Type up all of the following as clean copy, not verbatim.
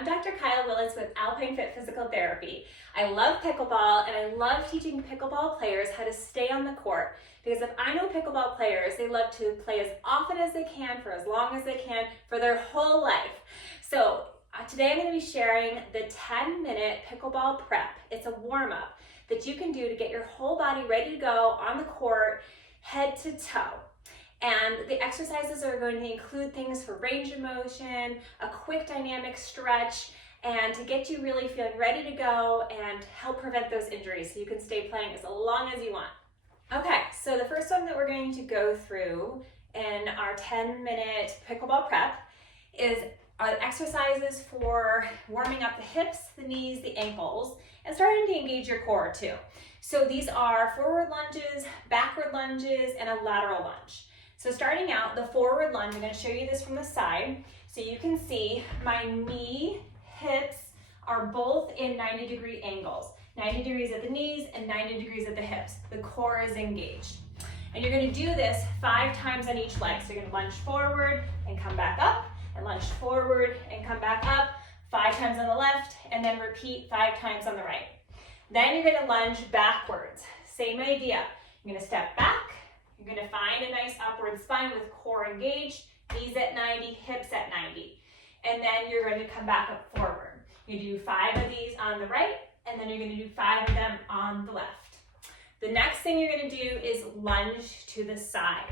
I'm Dr. Kyle Willis with Alpine Fit Physical Therapy. I love pickleball and I love teaching pickleball players how to stay on the court, because if I know pickleball players, they love to play as often as they can for as long as they can for their whole life. So today I'm going to be sharing the 10-minute pickleball prep. It's a warm-up that you can do to get your whole body ready to go on the court, head to toe. And the exercises are going to include things for range of motion, a quick dynamic stretch, and to get you really feeling ready to go and help prevent those injuries so you can stay playing as long as you want. Okay, so the first one that we're going to go through in our 10-minute pickleball prep is exercises for warming up the hips, the knees, the ankles, and starting to engage your core too. So these are forward lunges, backward lunges, and a lateral lunge. So starting out, the forward lunge, I'm going to show you this from the side. So you can see my knee, hips are both in 90-degree angles. 90 degrees at the knees and 90 degrees at the hips. The core is engaged. And you're going to do this 5 times on each leg. So you're going to lunge forward and come back up, and lunge forward and come back up, 5 times on the left, and then repeat 5 times on the right. Then you're going to lunge backwards. Same idea. You're going to step back. You're going to find a nice upward spine with core engaged, knees at 90, hips at 90. And then you're going to come back up forward. You do 5 of these on the right, and then you're going to do 5 of them on the left. The next thing you're going to do is lunge to the side.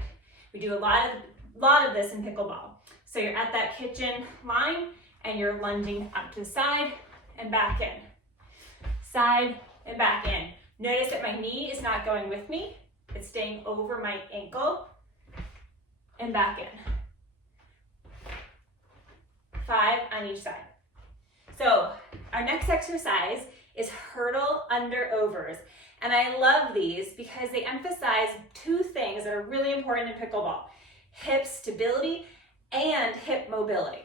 We do a lot of this in pickleball. So you're at that kitchen line, and you're lunging up to the side and back in. Side and back in. Notice that my knee is not going with me. It's staying over my ankle and back in. 5 on each side. So our next exercise is hurdle under overs. And I love these because they emphasize 2 things that are really important in pickleball: hip stability and hip mobility.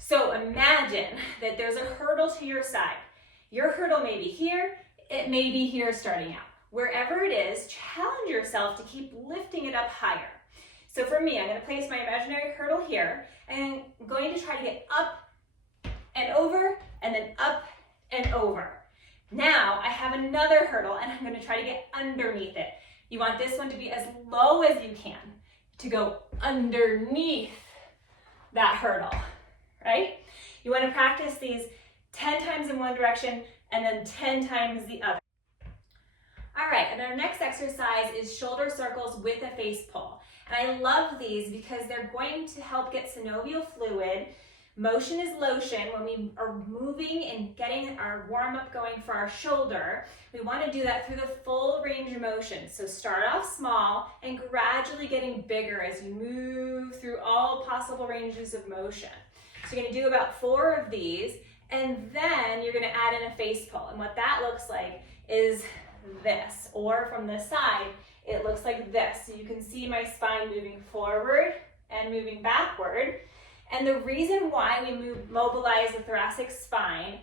So imagine that there's a hurdle to your side. Your hurdle may be here, it may be here starting out. Wherever it is, challenge yourself to keep lifting it up higher. So for me, I'm going to place my imaginary hurdle here, and I'm going to try to get up and over, and then up and over. Now I have another hurdle, and I'm going to try to get underneath it. You want this one to be as low as you can, to go underneath that hurdle, right? You want to practice these 10 times in one direction and then 10 times the other. All right, and our next exercise is shoulder circles with a face pull. And I love these because they're going to help get synovial fluid. Motion is lotion. When we are moving and getting our warm-up going for our shoulder, we want to do that through the full range of motion. So start off small and gradually getting bigger as you move through all possible ranges of motion. So you're going to do about 4 of these, and then you're going to add in a face pull. And what that looks like is this, or from the side, it looks like this. So you can see my spine moving forward and moving backward. And the reason why we mobilize the thoracic spine,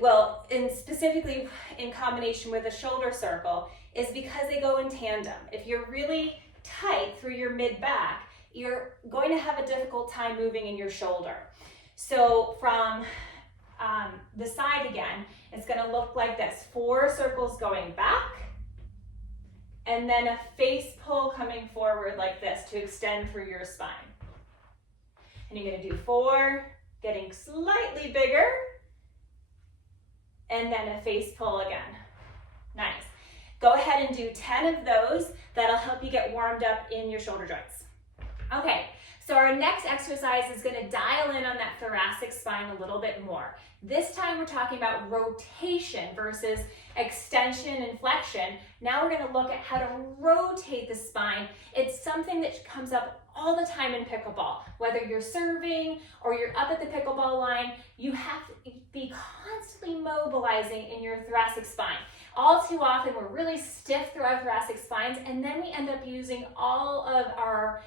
well, specifically in combination with a shoulder circle, is because they go in tandem. If you're really tight through your mid-back, you're going to have a difficult time moving in your shoulder. So from the side again, it's going to look like this: 4 circles going back, and then a face pull coming forward like this to extend through your spine. And you're going to do 4, getting slightly bigger, and then a face pull again. Nice. Go ahead and do 10 of those. That'll help you get warmed up in your shoulder joints. Okay, so our next exercise is going to dial in on that thoracic spine a little bit more. This time we're talking about rotation versus extension and flexion. Now we're going to look at how to rotate the spine. It's something that comes up all the time in pickleball. Whether you're serving or you're up at the pickleball line, you have to be constantly mobilizing in your thoracic spine. All too often we're really stiff through our thoracic spines, and then we end up using all of our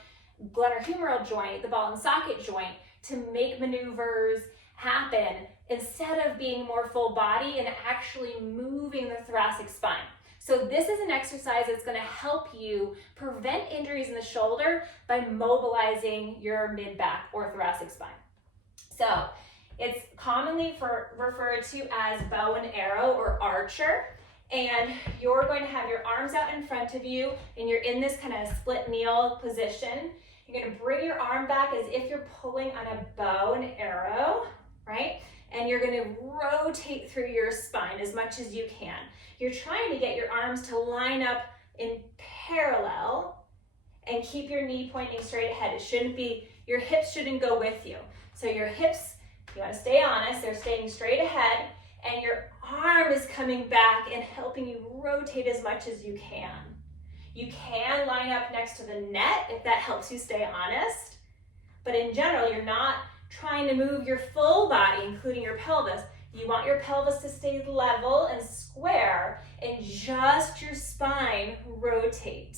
glenohumeral joint, the ball and socket joint, to make maneuvers happen instead of being more full body and actually moving the thoracic spine. So this is an exercise that's going to help you prevent injuries in the shoulder by mobilizing your mid-back or thoracic spine. So It's commonly referred to as bow and arrow or archer. And you're going to have your arms out in front of you and you're in this kind of split kneel position. You're going to bring your arm back as if you're pulling on a bow and arrow, right? And you're going to rotate through your spine as much as you can. You're trying to get your arms to line up in parallel and keep your knee pointing straight ahead. It shouldn't be, your hips shouldn't go with you. So your hips, you want to stay honest, they're staying straight ahead, and your arm is coming back and helping you rotate as much as you can. You can line up next to the net if that helps you stay honest, but in general, you're not trying to move your full body, including your pelvis. You want your pelvis to stay level and square and just your spine rotate.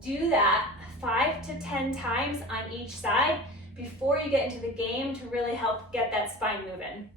Do that 5 to 10 times on each side before you get into the game to really help get that spine moving.